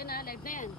Yan na, live na yan.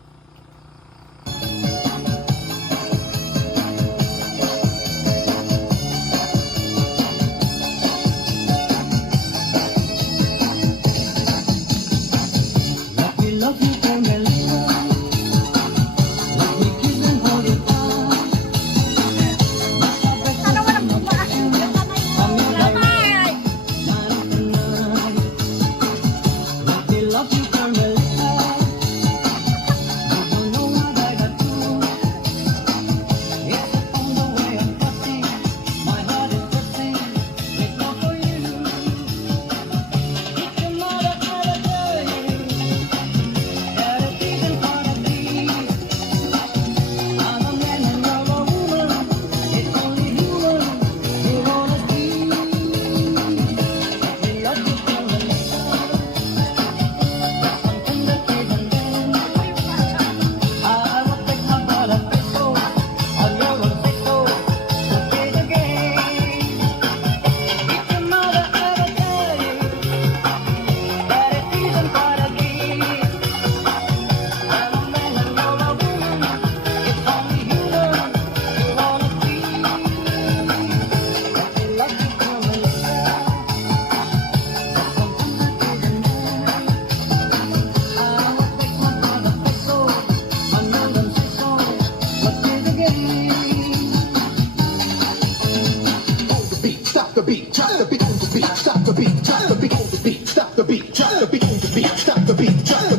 Stop the beat, drop the beat on the beat, stop the beat, drop the beat on the beat, stop the beat, drop the beat on the beat, stop the beat, drop